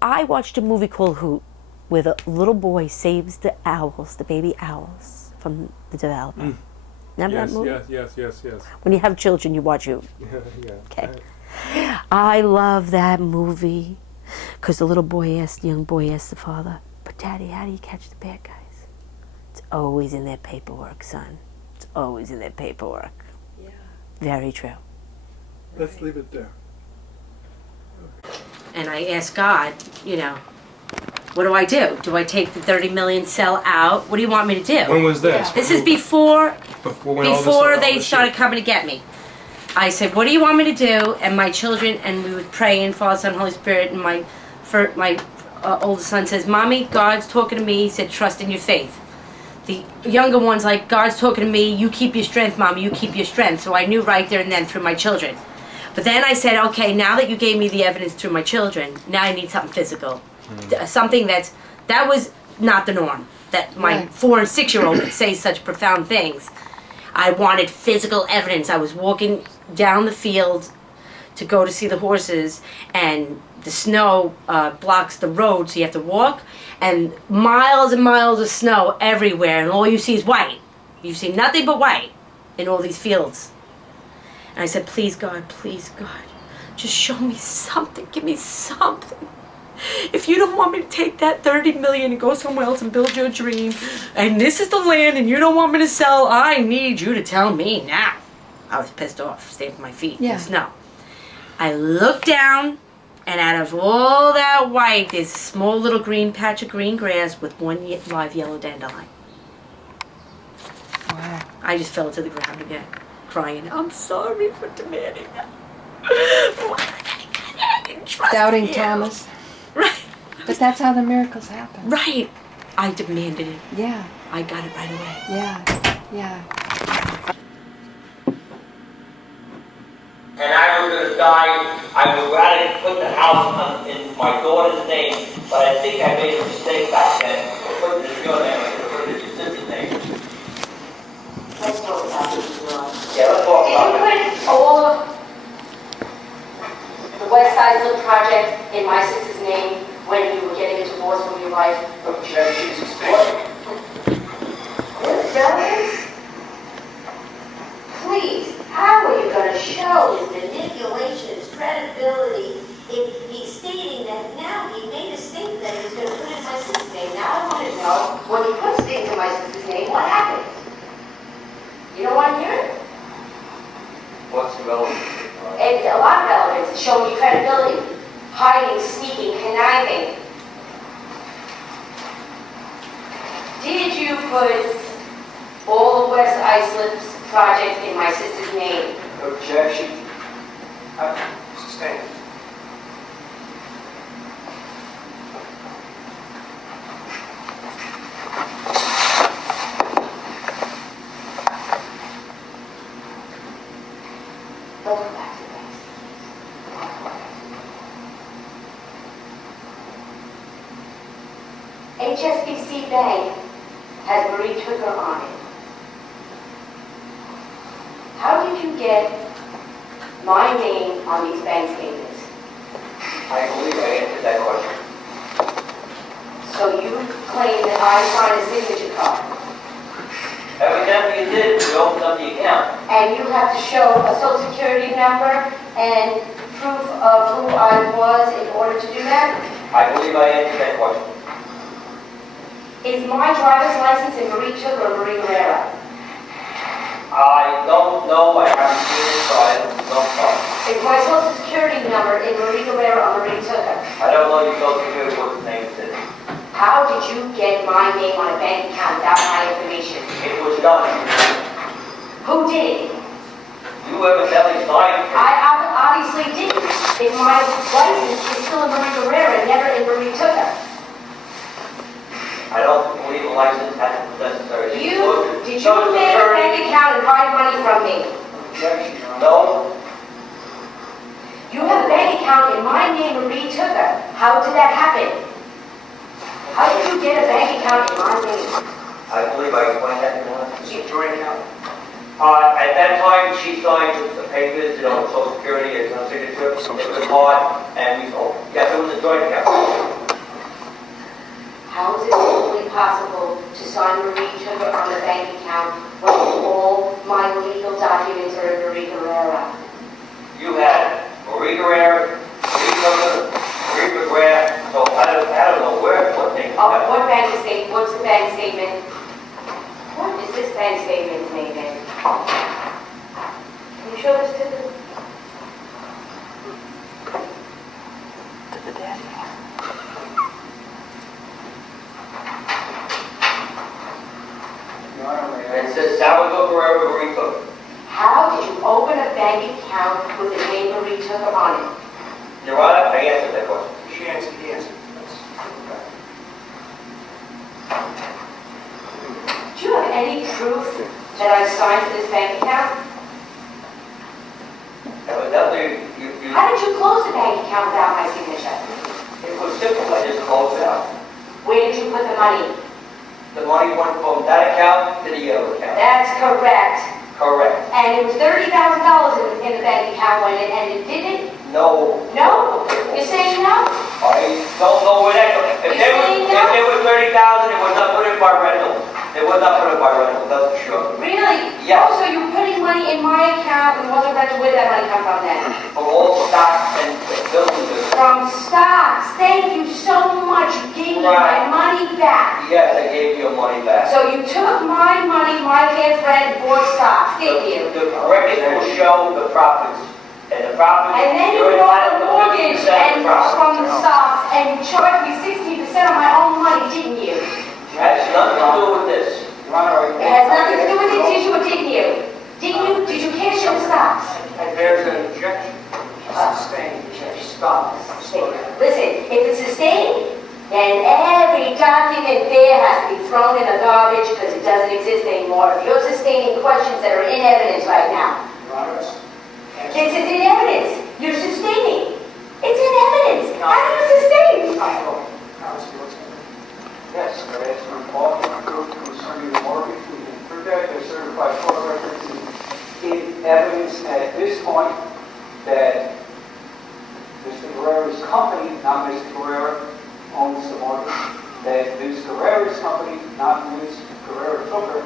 I watched a movie called Hoot, where the little boy saves the owls, the baby owls, from the developer. Remember that movie? Yes. When you have children, you watch Hoot. Yeah. Okay. I love that movie because the little young boy asked the father, "But Daddy, how do you catch the bad guys?" It's always in their paperwork, son. It's always in their paperwork. Yeah. Very true. Let's leave it there. And I asked God, what do I do? Do I take the 30 million, sell out? What do you want me to do? When was this? This is before when all this they shit- started coming to get me. I said, what do you want me to do? And my children, and we would pray in Father, Son, Holy Spirit, and my oldest son says, Mommy, God's talking to me. He said, trust in your faith. The younger one's like, God's talking to me. You keep your strength, Mommy. You keep your strength. So I knew right there and then through my children. But then I said, okay, now that you gave me the evidence through my children, now I need something physical. Something that was not the norm. That my 4 and 6-year-old could say such profound things. I wanted physical evidence. I was walking down the field to go to see the horses, and the snow blocks the road, so you have to walk, and miles of snow everywhere, and all you see is white. You see nothing but white in all these fields. And I said, please God, just show me something. Give me something. If you don't want me to take that 30 million and go somewhere else and build your dream, and this is the land and you don't want me to sell, I need you to tell me now. I was pissed off, stamping my feet in the snow. I looked down, and out of all that white, there's a small little green patch of green grass with one live yellow dandelion. Wow. I just fell to the ground again, crying, I'm sorry for demanding that. Doubting Thomas. Right. But that's how the miracles happen. Right. I demanded it. Yeah. I got it right away. Yeah. And I was going to die. I would rather put the house in my daughter's name, but I think I made a mistake back then. I put it in your name, I put it in your sister's name. Let's talk about this. Yeah, let's talk about Did that. you put all of the West Side Loop project in my sister's name when you were getting a divorce from your wife? Objection sustained. Fellas, please, how are you going to show his manipulation, his credibility, if he's stating that now he made a statement that he was going to put in my sister's name? Now I want to know, when he puts things in my sister's name, what happens? You don't want to hear it? What's the relevance? It's a lot of relevance, showing you credibility, hiding, sneaking, conniving. Did you put all the West Islip's project in my sister's name? Objection sustained. Don't come back to this. HSBC Bank has Marie Tooker on it. How did you get my name on these bank statements? I believe I answered that question. So you claim that I signed a signature card. Evidently you did, we opened up the account. And you have to show a social security number and proof of who I was in order to do that? I believe I answered that question. Is my driver's license in Marie Took or Marie Guerrera? I don't know, I haven't seen it, so I don't know. Is my social security number in Marie Guerrera or Marie Tucker? I don't know your social security, what the name is. How did you get my name on a bank account without my information? It was done. Who did it? You evidently signed it. I obviously didn't. If my license is still in Marie Guerrera, never in Marie Tucker. I don't believe a license has necessary. Did you make a bank account and hide money from me? No. You have a bank account in my name, Marie Tucker. How did that happen? How did you get a bank account in my name? I believe I explained that to her. Is it joint account? At that time, she signed the papers, Social Security, as a signature. It was hard, and yes, it was a joint account. How is it legally possible to sign Marie Tucker on a bank account when all my legal documents are in Marie Guerrera? You had Marie Guerrera, Marie Tucker, Marie Guerrera, so I don't know what thing. What bank statement? What's the bank statement? What is this bank statement made in? Can you show this to the daddy? It says Salvador Guerrero, Marie Tucker. How did you open a bank account with the name Marie Tucker on it? Your Honor, I answered that question. She answered, he answered. Do you have any proof that I signed for this bank account? Evidently, How did you close the bank account without my signature? it was simple, I just closed it out. Where did you put the money? The money went from that account to the other account. That's correct. Correct. And it was $30,000 in the bank account when it ended, didn't it? No, No? You're saying no? I don't know where that goes. If there was 30,000, it was not put in by rental. It was not put in by rental, that's for sure. Really? Yes. Oh, so you're putting money in my account and it wasn't rented. Where did that money come from then? From all stocks and buildings. From stocks. Thank you so much. You gave me my money back. Yes, I gave you your money back. So you took my money, my dear friend, bought stocks, didn't you? The record will show the profits. And the profits. And then you bought a mortgage and from the stocks and charged me 60% of my own money, didn't you? It has nothing to do with this. Your Honor, It has nothing to do with it, did you or didn't you? Didn't you? Did you cash in the stocks? there's an objection. Sustained. Stop. Listen, if it's sustained, then every document there has to be thrown in the garbage because it doesn't exist anymore. If you're sustaining questions that are in evidence right now. Your Honor, This is in evidence. You're sustaining. It's in evidence. How do you sustain? yes, but as a report concerning the mortgage, we can prove that there's certified court records in evidence at this point that Mr. Guerrero's company, not Mr. Guerrero, owns the mortgage, that Ms. Guerrero's company, not Ms. Guerrero Tucker,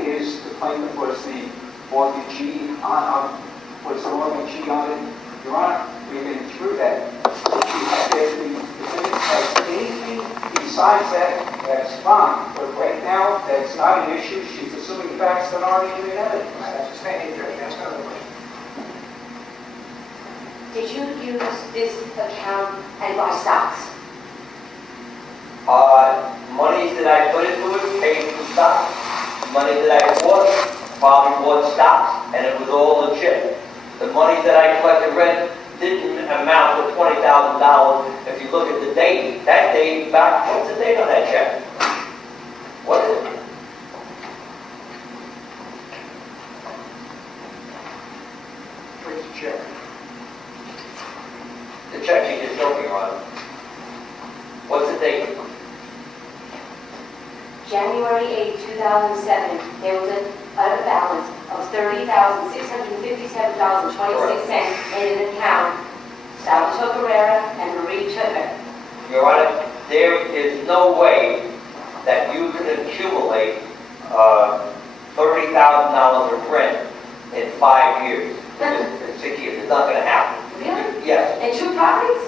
is the plaintiff, was the mortgagee on it. Your Honor, we've been through that. If the defendant has anything besides that, that's fine. But right now, that's not an issue. She's assuming facts that aren't even in evidence. That's a standing judge. That's not a question. Did you use this account and buy stocks? Monies that I put into it paid for stocks. Money that I bought, probably bought stocks, and it was all legit. The money that I collected rent didn't amount to $20,000. If you look at the date, that date back, what's the date on that check? What is it? Where's the check? The check she just showed me, Ron. What's the date? January 8, 2007, there was a balance of $30,657.26 in an account. Salvatore Guerrera and Marie Tucker. Your Honor, there is no way that you can accumulate $30,000 of rent in 5 years, in 6 years. It's not going to happen. Really? Yes. And 2 properties?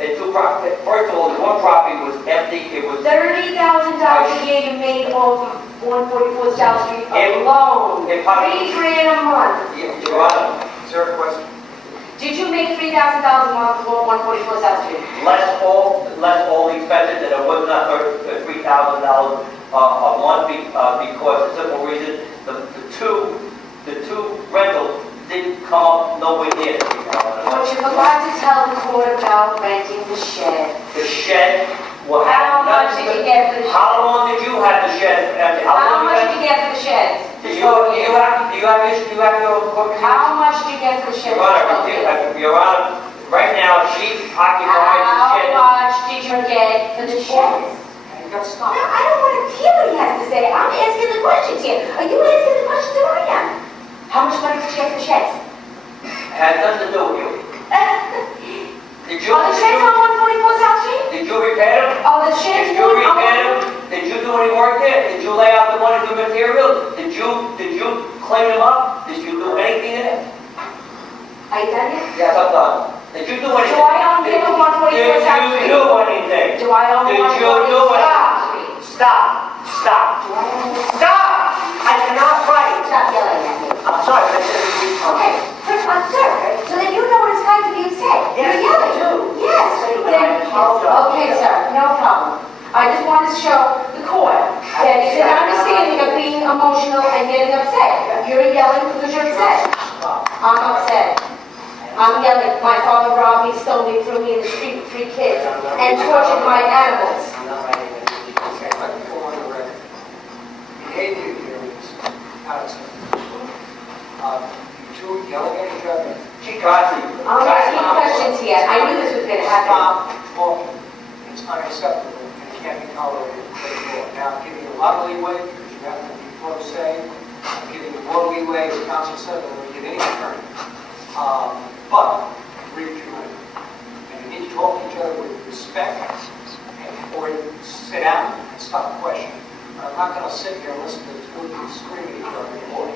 And 2 properties. First of all, the one property was empty. It was $30,000 a year you made off of 144 South Street alone. $3 grand a month. Your Honor. Is there a question? Did you make $3,000 a month for 144 South Street? Less all the expenses, and it was not $3,000 a month because the simple reason the two rentals didn't come up nowhere near $3,000. But you forgot to tell the court about renting the shed. The shed. Well, How much did you get for the shed? How long did you have the shed empty? How much did you get for the shed? Do you have your How much did you get for the shed? Your Honor, right now she occupies the shed. How much did you get for the shed? You got to stop. No, I don't want to hear what he has to say. I'm asking the questions here. Are you asking the questions or I am? How much money did you get for the sheds? Has nothing to do with you. Did you? Are the sheds on 144 South Street? Did you repair them? Are the sheds Did you repair them? Did you do any work there? Did you lay out the money for materials? Did you clean them up? Did you do anything in it? Are you done yet? Yes, I'm done. Did you do anything? Do I own the 144 South Street? Did you do anything? Do I own the Did you do 144 anything? South Street? Stop. Stop. Do I own the... Stop! I cannot write. Stop yelling at me. I'm sorry, but I said it. Okay, sir, so then you know what it's like to be upset. Yes, You're yelling. I do. Yes. I apologize. Okay, sir, no problem. I just wanted to show the court that it's an understanding of being emotional and getting upset. You're yelling because you're upset. I'm upset. I'm yelling. My father robbed me, stole me, threw me in the street with 3 kids, and tortured my animals. I'm not writing anything. Okay, let me go on the record. Behavior here is out of control. You 2 yelling at each other. Chikasi. I'm asking questions here. I knew this was going to happen. Stop talking. It's unacceptable and it can't be tolerated. Now, I'm giving you a lot of leeway because you have to be pro se. I'm giving you more leeway, as counsel said, than we give any attorney. But, read what you write. And you need to talk to each other with respect, or sit down and stop questioning. I'm not going to sit here and listen to the 2 of you screaming at each other in court.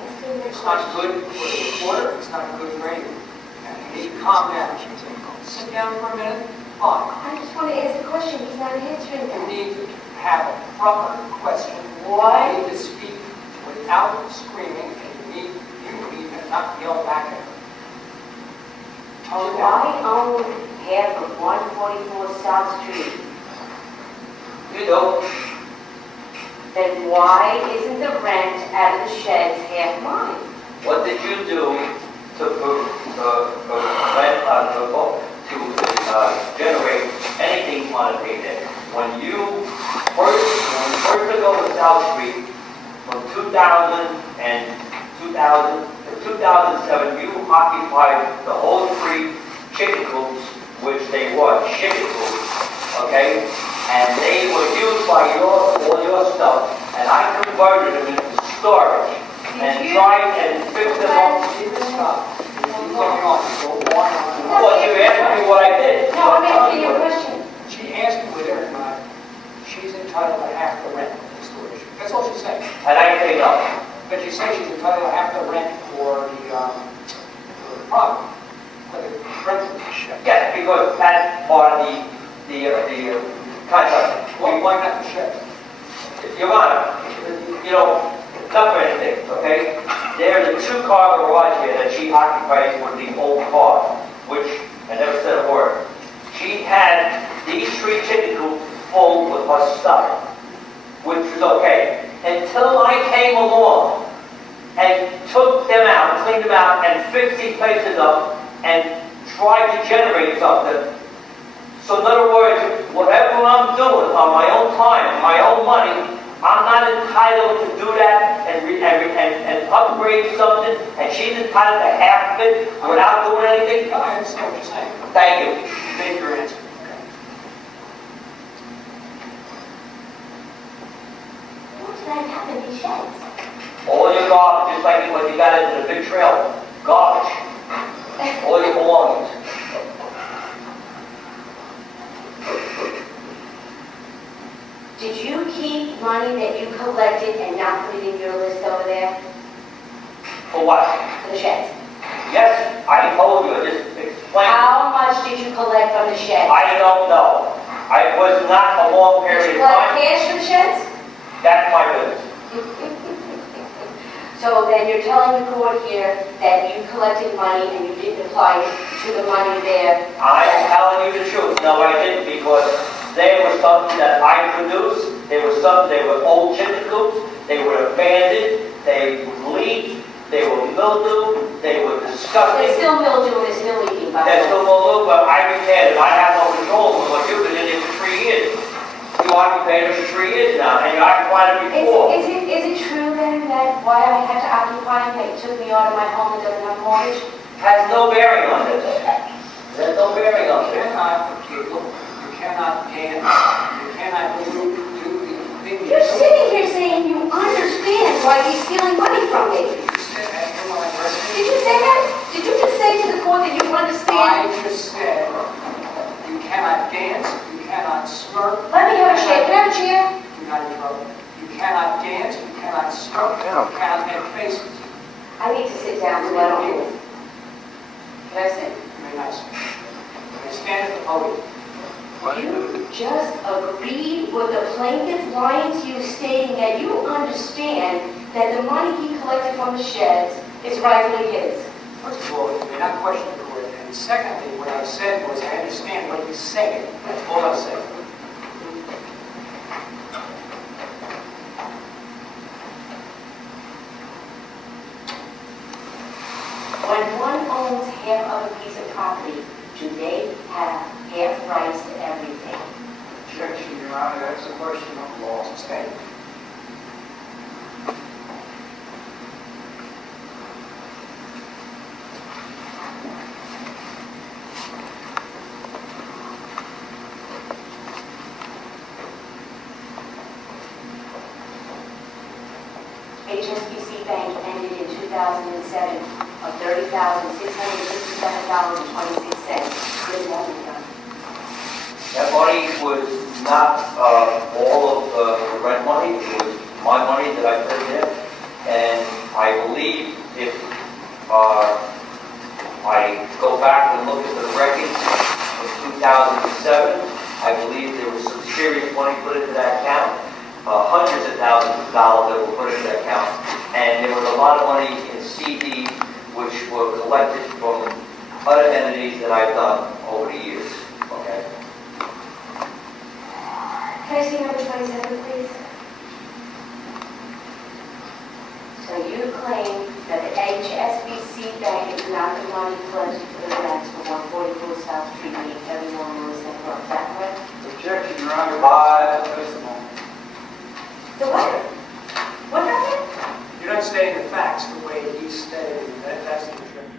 It's not good for the reporter, it's not good for anyone. And you need to calm down. Sit down for a minute, fine. I just want to ask the question. He's not answering You them. need to have a proper question. Why? You need to speak without screaming, and you need to not yell back at her. Tone Do it down. I own half of 144 South Street? You know, Then why isn't the rent out of the sheds half mine? what did you do to generate anything on a payday? When you first took over South Street, from 2000 and 2007, you occupied the whole 3 chicken coops, which they were chicken coops, okay? And they were used by all your stuff, and I converted them into storage and tried and fixed them up. Stop. You keep going on. Go on. Well, you asked me what I did. No, I'm asking you a question. She asked me with her mind, she's entitled to half the rent for the storage. That's all she said. And I paid up. But she said she's entitled to half the rent for the property. For the rental. Yes, because that's part of the contract. Well, why not the shed? Your Honor, you know, not for anything, okay? There's a 2-car garage here that she occupies with the old car, which I never said a word. She had these 3 chicken coops full with her stuff, which was okay, until I came along and took them out, cleaned them out, and fixed these places up, and tried to generate something. So in other words, whatever I'm doing on my own time, my own money, I'm not entitled to do that and upgrade something, and she's entitled to half of it without doing anything. No, I understand what you're saying. Thank you. You made your answer. What did I have in these sheds? All your garbage, just like what you got into the big trailer. Garbage. All your belongings. Did you keep my money that you collected and not put it in your list over there For what? for the sheds? Yes, I told you, I just explained. How much did you collect from the sheds? I don't know. It was not a long Did period you of collect time. cash for the sheds? That's my business. So then you're telling the court here that you collected money and you didn't apply it to the money there. I'm telling you the truth. No, I didn't, because they were something that I produced. They were old chicken coops. They were abandoned. They leaked. They were mildew. They were disgusting. There's still mildew and there's still leaking, by the There's way. still mildew, but I repaired it. I have no control over what you've been in there for 3 years. You occupied it for 3 years now, and you occupied it before. Is it true then that why I had to occupy it, that you took me out of my home that doesn't have a mortgage? Has no bearing on this. There's no bearing on You this. cannot, people, you cannot dance, you cannot do the thing. You're sitting here saying you understand why he's stealing money from me. Did you say that? Did you just say to the court that you I understand? just said, you cannot dance, you cannot smirk. Let me have a chair. Can I have a chair? You're not in trouble. You cannot dance, you cannot smirk, you cannot make faces. I need to sit down so I don't move. Can I sit? Very nice. You stand at the podium. You just agreed with the plaintiff lying to you, stating that you understand that the money he collected from the sheds is rightfully his. First of all, you're not questioning the court. And secondly, what I said was, I understand what he's saying. That's all I said. When one owns half of a piece of property, do they have half rights to everything? Objection, Your Honor, that's a question of law. Stand. HSBC Bank ended in 2007 of $30,667.26. Good morning, John. That money was not all of the rent money. It was my money that I put in. And I believe if I go back and look at the records of 2007, I believe there was some serious money put into that account. Hundreds of thousands of dollars that were put into that account. And there was a lot of money in CDs which were collected from other entities that I've done over the years. Okay? Can I see number 27, please? So you claim that the HSBC Bank is not the money collected for the rents for 144 South Street, 871 Lewis Network. Is that correct? Objection, Your Honor. Testimony. The what? What happened? You're not stating the facts the way he stated. That's the objection.